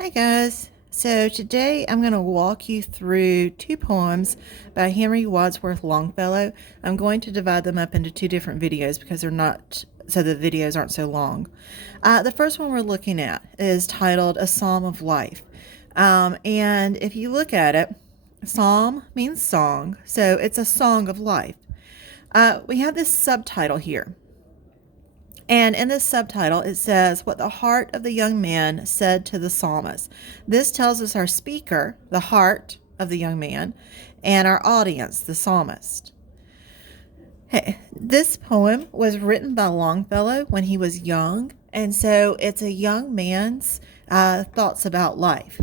Hi guys. So today I'm going to walk you through two poems by Henry Wadsworth Longfellow. I'm going to divide them up into two different videos because they're not, so the videos aren't so long. The first one we're looking at is titled A Psalm of Life. And if you look at it, psalm means song, so it's a song of life. We have this subtitle here. And in this subtitle, it says, What the heart of the young man said to the psalmist. This tells us our speaker, the heart of the young man, and our audience, the psalmist. Hey, this poem was written by Longfellow when he was young, and so it's a young man's thoughts about life.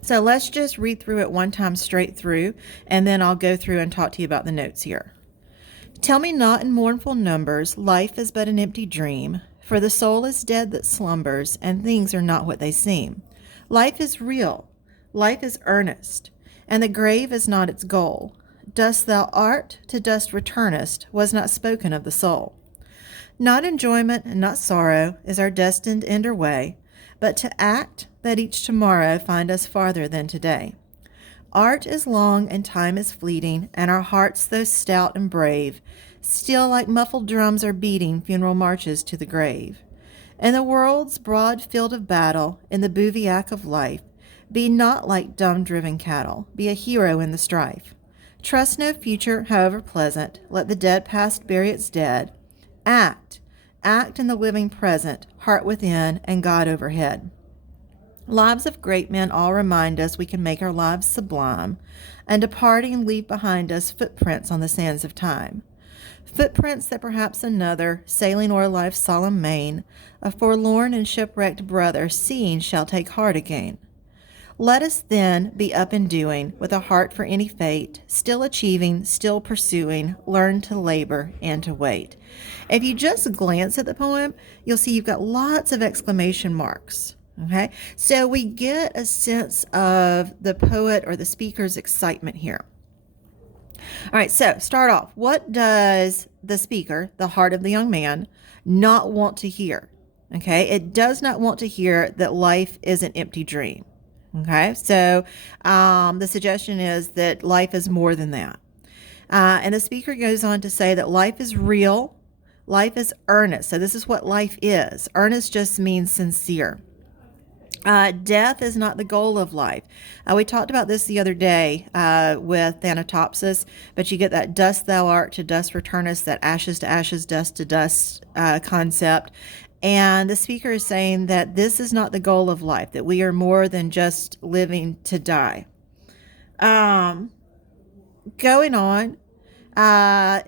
So let's just read through it one time straight through, and then I'll go through and talk to you about the notes here. Tell me not in mournful numbers, life is but an empty dream, for the soul is dead that slumbers, and things are not what they seem. Life is real, life is earnest, and the grave is not its goal. Dust thou art, to dust returnest, was not spoken of the soul. Not enjoyment and not sorrow is our destined end or way, but to act that each tomorrow find us farther than today. Art is long and time is fleeting, and our hearts, though stout and brave, still like muffled drums are beating funeral marches to the grave. In the world's broad field of battle, in the bivouac of life, be not like dumb-driven cattle, be a hero in the strife. Trust no future, however pleasant, let the dead past bury its dead. Act in the living present, heart within and God overhead. Lives of great men all remind us we can make our lives sublime, and departing leave behind us footprints on the sands of time. Footprints that perhaps another, sailing o'er life's solemn main, a forlorn and shipwrecked brother, seeing shall take heart again. Let us then be up and doing, with a heart for any fate, still achieving, still pursuing, learn to labor and to wait. If you just glance at the poem, you'll see you've got lots of exclamation marks. Okay, so we get a sense of the poet or the speaker's excitement here. All right, so start off. What does the speaker, the heart of the young man, not want to hear? Okay, it does not want to hear that life is an empty dream. Okay, so the suggestion is that life is more than that. And the speaker goes on to say that life is real, life is earnest. So this is what life is. Earnest just means sincere. Death is not the goal of life. We talked about this the other day with Thanatopsis, but you get that dust thou art, to dust returnest, that ashes to ashes, dust to dust concept. And the speaker is saying that this is not the goal of life, that we are more than just living to die. Going on, the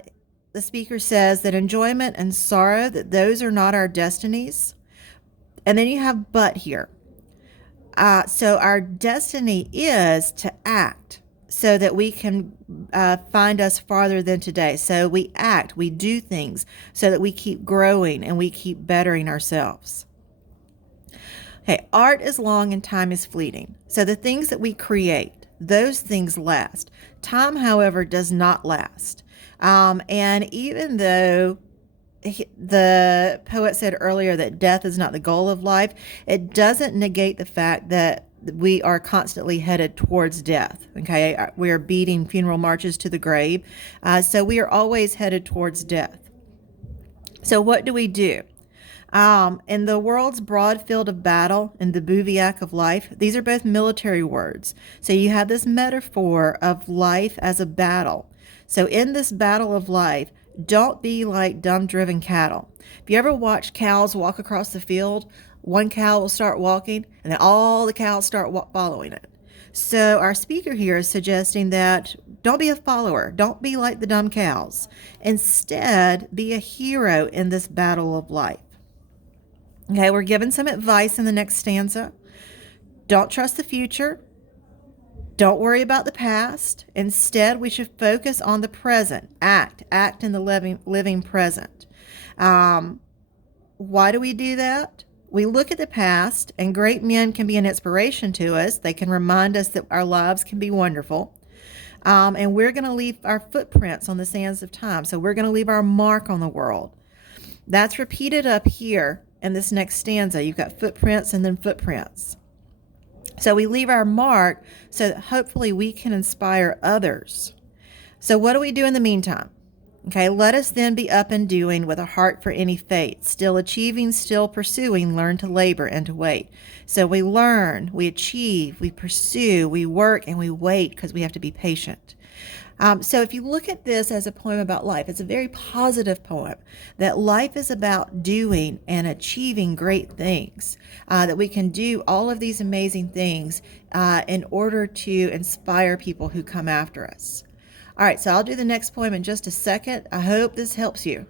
speaker says that enjoyment and sorrow, that those are not our destinies. And then you have but here. So our destiny is to act so that we can find us farther than today. So we act, we do things so that we keep growing and we keep bettering ourselves. Okay, art is long and time is fleeting. So the things that we create, those things last. Time, however, does not last. And even though the poet said earlier that death is not the goal of life, it doesn't negate the fact that we are constantly headed towards death. Okay, we are beating funeral marches to the grave, so we are always headed towards death. So what do we do? In the world's broad field of battle, in the bivouac of life, these are both military words. So you have this metaphor of life as a battle. So in this battle of life, don't be like dumb-driven cattle. If you ever watch cows walk across the field, one cow will start walking, and then all the cows start following it. So our speaker here is suggesting that don't be a follower. Don't be like the dumb cows. Instead, be a hero in this battle of life. Okay, we're given some advice in the next stanza. Don't trust the future. Don't worry about the past. Instead, we should focus on the present. Act in the living present. Why do we do that? We look at the past, and great men can be an inspiration to us. They can remind us that our lives can be wonderful. And we're going to leave our footprints on the sands of time. So we're going to leave our mark on the world. That's repeated up here in this next stanza. You've got footprints and then footprints. So we leave our mark so that hopefully we can inspire others. So what do we do in the meantime? Okay, let us then be up and doing with a heart for any fate, still achieving, still pursuing, learn to labor and to wait. So we learn, we achieve, we pursue, we work, and we wait because we have to be patient. So if you look at this as a poem about life, it's a very positive poem, that life is about doing and achieving great things, that we can do all of these amazing things in order to inspire people who come after us. All right, so I'll do the next poem in just a second. I hope this helps you.